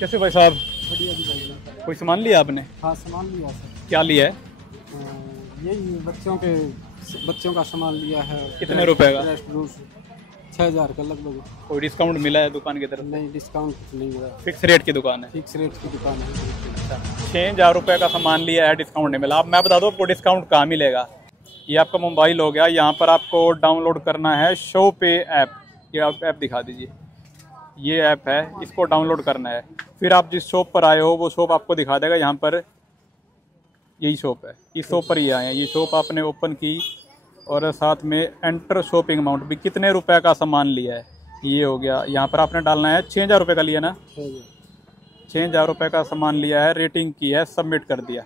कैसे भाई साहब? बढ़िया भी बढ़िया। कोई सामान लिया आपने? हाँ सामान लिया सर। क्या लिया है? यही बच्चों का सामान लिया है। कितने रुपए का? 6,000 का लगभग। कोई डिस्काउंट मिला है दुकान की तरफ? नहीं डिस्काउंट कुछ नहीं मिला। फिक्स रेट की दुकान है? फिक्स रेट की दुकान है। 6,000 रुपये का सामान लिया है, डिस्काउंट नहीं मिला। अब मैं बता दूँ आपको डिस्काउंट कहाँ मिलेगा। ये आपका मोबाइल हो गया, यहाँ पर आपको डाउनलोड करना है शॉपे ऐप। ये आप ऐप दिखा दीजिए। ये ऐप है, इसको डाउनलोड करना है। फिर आप जिस शॉप पर आए हो वो शॉप आपको दिखा देगा। यहाँ पर यही शॉप है, इस शॉप पर ही आए हैं। ये शॉप आपने ओपन की और साथ में एंटर शॉपिंग अमाउंट भी, कितने रुपए का सामान लिया है ये हो गया। यहाँ पर आपने डालना है 6,000 रुपये का लिया ना, 6,000 रुपये का सामान लिया है, रेटिंग की है, सबमिट कर दिया।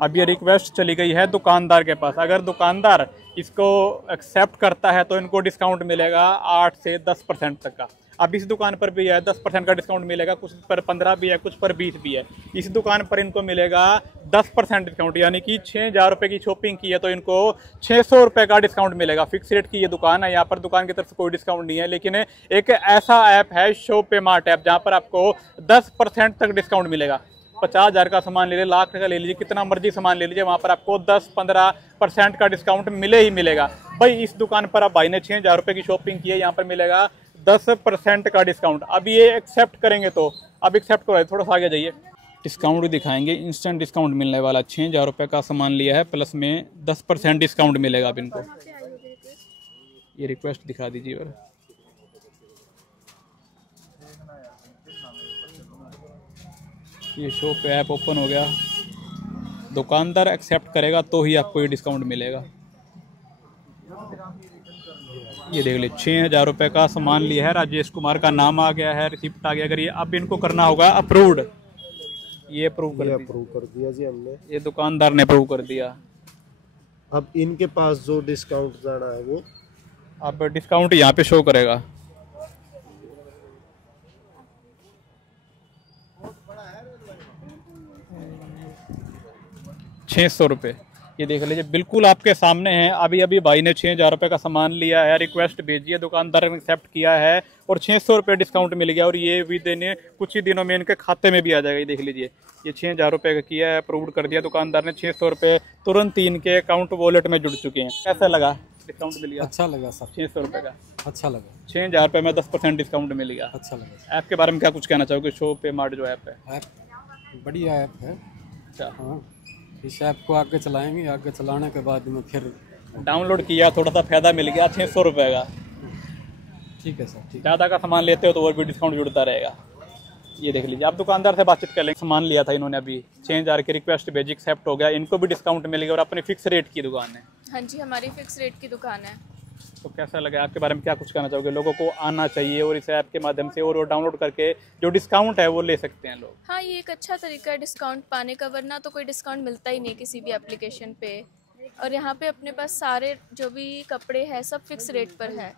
अब ये रिक्वेस्ट चली गई है दुकानदार के पास। अगर दुकानदार इसको एक्सेप्ट करता है तो इनको डिस्काउंट मिलेगा 8 से 10% तक का। अब इस दुकान पर भी है 10% का डिस्काउंट मिलेगा, कुछ पर 15 भी है, कुछ पर 20 भी है। इस दुकान पर इनको मिलेगा 10% डिस्काउंट, यानी कि 6,000 रुपये की शॉपिंग की है तो इनको 600 रुपये का डिस्काउंट मिलेगा। फिक्स रेट की ये दुकान है, यहाँ पर दुकान की तरफ से कोई डिस्काउंट नहीं है। लेकिन एक ऐसा ऐप है शॉपे मार्ट ऐप, जहाँ पर आपको 10% तक डिस्काउंट मिलेगा। 50,000 का सामान ले लीजिए, लाख का ले लीजिए, कितना मर्जी सामान ले लीजिए, वहाँ पर आपको 10-15% का डिस्काउंट मिले ही मिलेगा। भाई इस दुकान पर अब भाई ने 6,000 रुपये की शॉपिंग की है, यहाँ पर मिलेगा 10% का डिस्काउंट। अब ये एक्सेप्ट करेंगे तो अब एक्सेप्ट करो, थोड़ा सा आगे जाइए। डिस्काउंट दिखाएंगे, इंस्टेंट डिस्काउंट मिलने वाला। 6,000 रुपये का सामान लिया है, प्लस में 10% डिस्काउंट मिलेगा अब इनको। ये रिक्वेस्ट दिखा दीजिए। और ये शॉप पे ऐप ओपन हो गया। दुकानदार एक्सेप्ट करेगा तो ही आपको ये डिस्काउंट मिलेगा। ये देख लीजिए, 6,000 रुपये का सामान लिया है, राजेश कुमार का नाम आ गया है, रिसिप्ट आ गया। अगर ये अब इनको करना होगा अप्रूव्ड, ये अप्रूव कर दिया जी हमने। ये दुकानदार ने अप्रूव कर दिया। अब इनके पास जो डिस्काउंट जाना है वो अब डिस्काउंट यहाँ पे शो करेगा। ₹600 ये देख लीजिए, बिल्कुल आपके सामने है। अभी अभी भाई ने 6,000 रुपये का सामान लिया है, रिक्वेस्ट भेजी है, दुकानदार ने एक्सेप्ट किया है और 600 रुपये डिस्काउंट मिल गया। और ये भी देने कुछ ही दिनों में इनके खाते में भी आ जाएगा। ये देख लीजिए, ये 6,000 रुपये का किया है, अप्रूव कर दिया दुकानदार ने। 600 रुपये तुरंत ही इनके अकाउंट वॉलेट में जुड़ चुके हैं। कैसा लगा? डिस्काउंट मिल गया? अच्छा लगा सर। 600 रुपये का अच्छा लगा। 6,000 रुपये में 10% डिस्काउंट मिल गया। अच्छा लगा। ऐप के बारे में क्या कुछ कहना चाहोगे? शॉपे मार्ट जो ऐप है, ऐप बढ़िया ऐप है। अच्छा, हाँ इस ऐप को आगे चलाएंगे, आगे चलाने के बाद में फिर डाउनलोड किया, थोड़ा सा फायदा मिल गया 600 रुपये का। ठीक है सर। ठीक ज़्यादा का सामान लेते हो तो और भी डिस्काउंट जुड़ता रहेगा। ये देख लीजिए, आप दुकानदार से बातचीत कर लेंगे। सामान लिया था इन्होंने, अभी 6,000 की रिक्वेस्ट भेजी, एक्सेप्ट हो गया, इनको भी डिस्काउंट मिल गया। और अपनी फिक्स रेट की दुकान है। हाँ जी, हमारी फिक्स रेट की दुकान है। तो कैसा लगा? आपके बारे में क्या कुछ कहना चाहोगे? लोगों को आना चाहिए और इस ऐप के माध्यम से और डाउनलोड करके जो डिस्काउंट है वो ले सकते हैं लोग। हाँ ये एक अच्छा तरीका है डिस्काउंट पाने का, वरना तो कोई डिस्काउंट मिलता ही नहीं किसी भी एप्लीकेशन पे। और यहाँ पे अपने पास सारे जो भी कपड़े हैं सब फिक्स रेट पर है,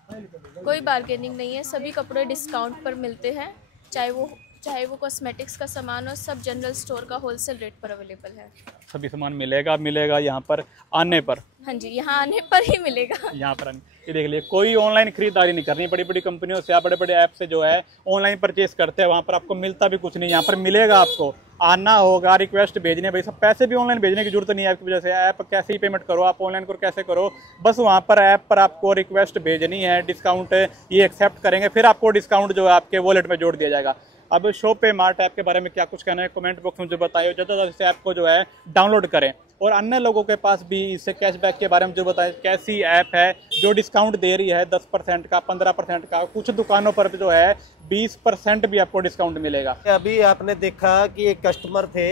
कोई बार्गेनिंग नहीं है। सभी कपड़े डिस्काउंट पर मिलते हैं, चाहे वो कॉस्मेटिक्स का सामान हो, सब जनरल स्टोर का होलसेल रेट पर अवेलेबल है। सभी सामान मिलेगा यहाँ पर आने पर। हाँ जी, यहाँ आने पर ही मिलेगा। यहाँ पर ये देख लिए, कोई ऑनलाइन खरीदारी नहीं करनी। बड़ी बड़ी कंपनियों से, बड़े बड़े ऐप से जो है ऑनलाइन परचेस करते हैं, वहाँ पर आपको मिलता भी कुछ नहीं। यहाँ पर मिलेगा, आपको आना होगा, रिक्वेस्ट भेजने। भाई सब पैसे भी ऑनलाइन भेजने की जरूरत नहीं है आपकी वजह से। ऐप कैसे ही पेमेंट करो, आप ऑनलाइन करो, कैसे करो, बस वहाँ पर ऐप पर आपको रिक्वेस्ट भेजनी है। डिस्काउंट ये एक्सेप्ट करेंगे, फिर आपको डिस्काउंट जो है आपके वॉलेट में जोड़ दिया जाएगा। अब शॉपे मार्ट ऐप के बारे में क्या कुछ कहना है कमेंट बॉक्स में जो बताइए। ज़्यादा से ज़्यादा इस ऐप को जो है डाउनलोड करें और अन्य लोगों के पास भी इससे कैशबैक के बारे में जो बताएं, कैसी ऐप है जो डिस्काउंट दे रही है 10% का, 15% का। कुछ दुकानों पर जो है 20% भी आपको डिस्काउंट मिलेगा। अभी आपने देखा कि एक कस्टमर थे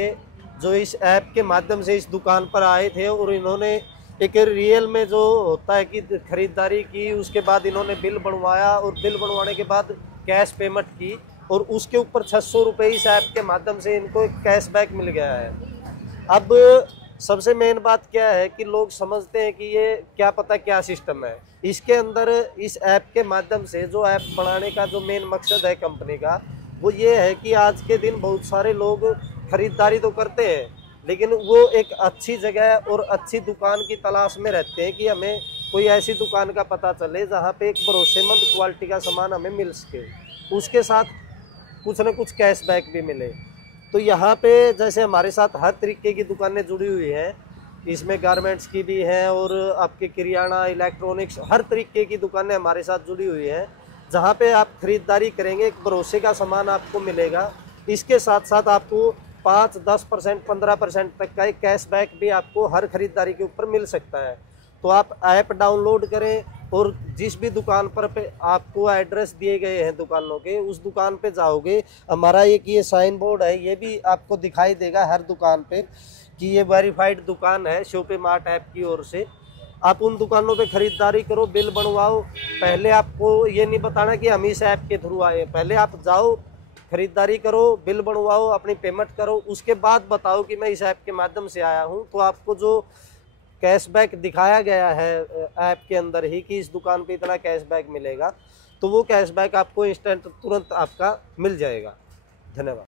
जो इस ऐप के माध्यम से इस दुकान पर आए थे और इन्होंने एक रियल में जो होता है कि खरीदारी की, उसके बाद इन्होंने बिल बनवाया और बिल बनवाने के बाद कैश पेमेंट की और उसके ऊपर 600 रुपये इस ऐप के माध्यम से इनको एक कैशबैक मिल गया है। अब सबसे मेन बात क्या है कि लोग समझते हैं कि ये क्या पता क्या सिस्टम है। इसके अंदर इस ऐप के माध्यम से जो ऐप बनाने का जो मेन मकसद है कंपनी का, वो ये है कि आज के दिन बहुत सारे लोग खरीदारी तो करते हैं, लेकिन वो एक अच्छी जगह और अच्छी दुकान की तलाश में रहते हैं कि हमें कोई ऐसी दुकान का पता चले जहाँ पे एक भरोसेमंद क्वालिटी का सामान हमें मिल सके। उसके साथ कुछ न कुछ कैशबैक भी मिले। तो यहाँ पे जैसे हमारे साथ हर तरीके की दुकानें जुड़ी हुई हैं, इसमें गारमेंट्स की भी हैं और आपके किराना, इलेक्ट्रॉनिक्स, हर तरीके की दुकानें हमारे साथ जुड़ी हुई हैं, जहाँ पे आप खरीदारी करेंगे एक भरोसे का सामान आपको मिलेगा। इसके साथ साथ आपको 5, 10%, 15% तक का एक कैशबैक भी आपको हर खरीदारी के ऊपर मिल सकता है। तो आप ऐप डाउनलोड करें और जिस भी दुकान पर पे आपको एड्रेस दिए गए हैं दुकानों के, उस दुकान पे जाओगे, हमारा एक ये साइन बोर्ड है, ये भी आपको दिखाई देगा हर दुकान पे कि ये वेरीफाइड दुकान है शॉपे मार्ट ऐप की ओर से। आप उन दुकानों पे खरीदारी करो, बिल बनवाओ। पहले आपको ये नहीं बताना कि हम इस ऐप के थ्रू आए, पहले आप जाओ, खरीदारी करो, बिल बनवाओ, अपनी पेमेंट करो, उसके बाद बताओ कि मैं इस ऐप के माध्यम से आया हूँ। तो आपको जो कैशबैक दिखाया गया है ऐप के अंदर ही कि इस दुकान पे इतना कैशबैक मिलेगा, तो वो कैशबैक आपको इंस्टेंट तुरंत आपका मिल जाएगा। धन्यवाद।